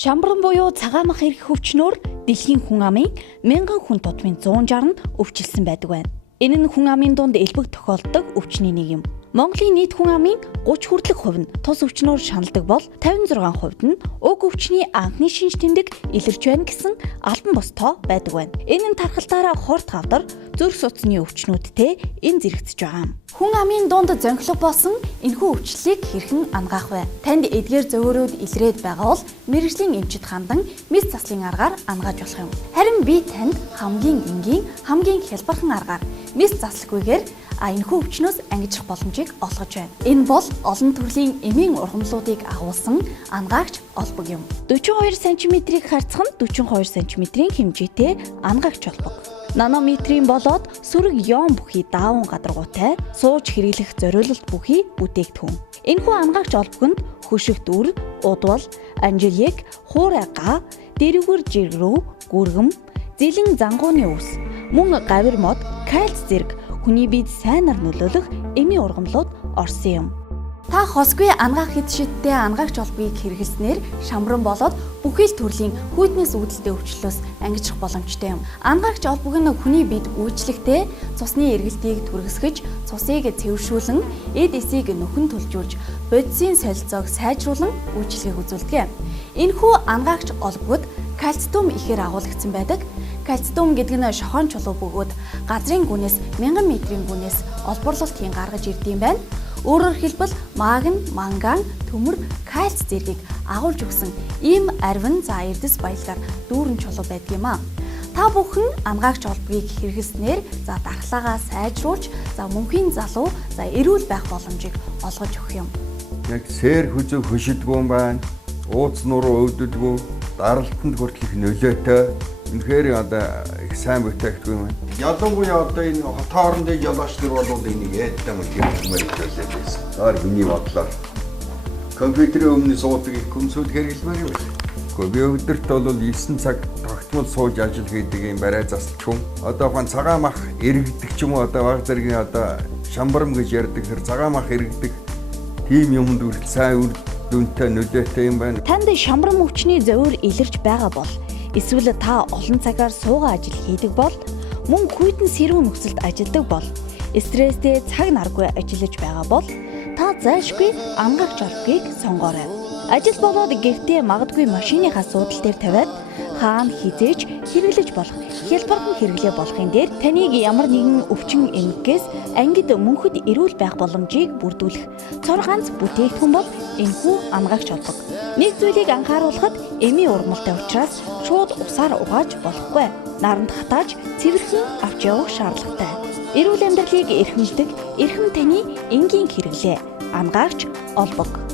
Шамбран буюу цагаан мах эрх өвчнөөр дэлхийн хүн амын 1000 хүн тутмын 160 нь өвчлсөн байдаг байна. Энэ нь хүн амын дунд элбэг тохиолддог өвчний нэг юм. Монголын нийт хүн амын 30 хүртэлх хувь нь тус өвчнөөр шаналдаг бол 56% нь уг өвчний анхны шинж тэмдэг илэрч байна гэсэн албан бус тоо байдаг байна. Энэ нь тархалтаараа хорт хавдар, зүрх судасны өвчнүүдтэй энэ зэрэгцэж байгаа юм. Хүн амын дунд зөнхлөг болсон энэхүү өвчлөлийг хэрхэн ангаах вэ? Танд эдгээр зөвөрөөд илрээд байгаа бол мэргэжлийн эмчит хандан мэс заслын аргаар ангааж болох юм. Харин би танд хамгийн энгийн, хамгийн хялбархан аргаар мэс заслахгүйгээр энэхүү өвчнөөс ангижрах боломжийг олгож байна. Энэ бол олон төрлийн эмийн ургамлуудыг агуулсан ангаагч олбог юм. 42 см-ийг харьцах нь 42 см-ийн хэмжээтэй ангаагч олбог. Нанометрийн болоод сүрэг йон бүхий даавн гадаргуутай сууж хэрэглэх зориулалт бүхий бүтээгдэхүүн. Энэхүү ангаагч олбогонд хөшигт үр, удвал, анжилик, хуурай га, дэрвгэр жиргэрүү, гүргэм, зэлэн зангууны ус, мөн гавир мод, кальц зэрэг хүний биед сайнаар нөлөөлөх эмийн ургамлууд орсон юм. Та хосгүй ангаах хэд шидтэй ангаагч олбыг хэрэглэснээр шамбран болоод бүхий л төрлийн хүйтнээс үүдэлтэй өвчлөлөөс ангижрах боломжтой юм. Ангаагч олбог нь хүний биед үйлчлэгтэй цусны эргэлтийг түргэсгэж, цусыг цэвэршүүлэн, эд эсийг нөхөн төлжүүлж, бодисын солилцоог сайжруулан үйлчлэгийг үзүүлдэг. Энэхүү ангаагч олбогод кальцитум ихээр агуулгдсан байдаг. Кальцитум гэдэг нь шохон чулуу бөгөөд газрын гүнээс 1000 метрийн гүнээс олборлолтын гаргаж ирдэм байна. Өөрөөр хэлбэл магн, манган, төмөр, кальц зэргийг агуулж өгсөн ийм арвин эрдэс баялгаар дүүрэн чулуу байдаг юм а. Та бүхэн ангаагч олбгийг хэрэглэснээр дархлаагаа сайжруулж, мөнхийн залуу, эрүүл байх боломжийг олгож өгөх юм. Яг сэр хүзүү хөшидгүй юм байна. Ууц нуруу өвдөлгүй, даралтанд хүртэл их нөлөөтэй. Үнэхээр одоо их сайн бүтээгдэхүүн юм байна. Ялангуяа одоо энэ хот хоорондын жолооч нар бол энийг ядтай мэлхэмээр төлөөлөд байсан. Заар миний бодлоор компьютерийн өмнө суудаг их хүмсүүд хэрэглэмээр юм байна. Гэхдээ би өдөрт бол 9 цаг тогтмол сууж ажил хийдэг юм барай заслч хүн. Одоо хон цагаан мах эргэдэг ч юм уу одоо баг зэргийн одоо шамбарм гэж ярьдаг хэр цагаан мах эргэдэг тийм юмд үргэлж сайн үр дүнтэй нөлөөтэй юм байна. Танд шамбарм өвчний зөвөр илэрч байгаа бол эсвэл та олон цагаар суугаа ажил хийдэг бол мөн хүйтэн сэрүүн нөхцөлд ажилладаг бол стресстэй цаг наргүй ажиллаж байгаа бол та зайлшгүй ангаагч олбгийг сонгоорой. Ажил болоод гэртээ магадгүй машиныхаа суудал дээр тавиад хаана хизээж хэрэглэж болох хялбархан хэрэглээ болохын дээр таныг ямар нэгэн өвчин эмгээс ангид мөнхөд эрүүл байх боломжийг бүрдүүлэх цор ганц бүтээгдэхүүн бол энэхүү ангаагч олбог. Нэг зүйлийг анхааруулхад эмийн ургамалтай учраас шууд усаар угааж болохгүй. Наранд хатааж цэвэрхэн авч явах шаардлагатай. Эрүүл амьдралыг эрхэмждэг эрхэм таны энгийн хэрэглээ ангаагч олбог.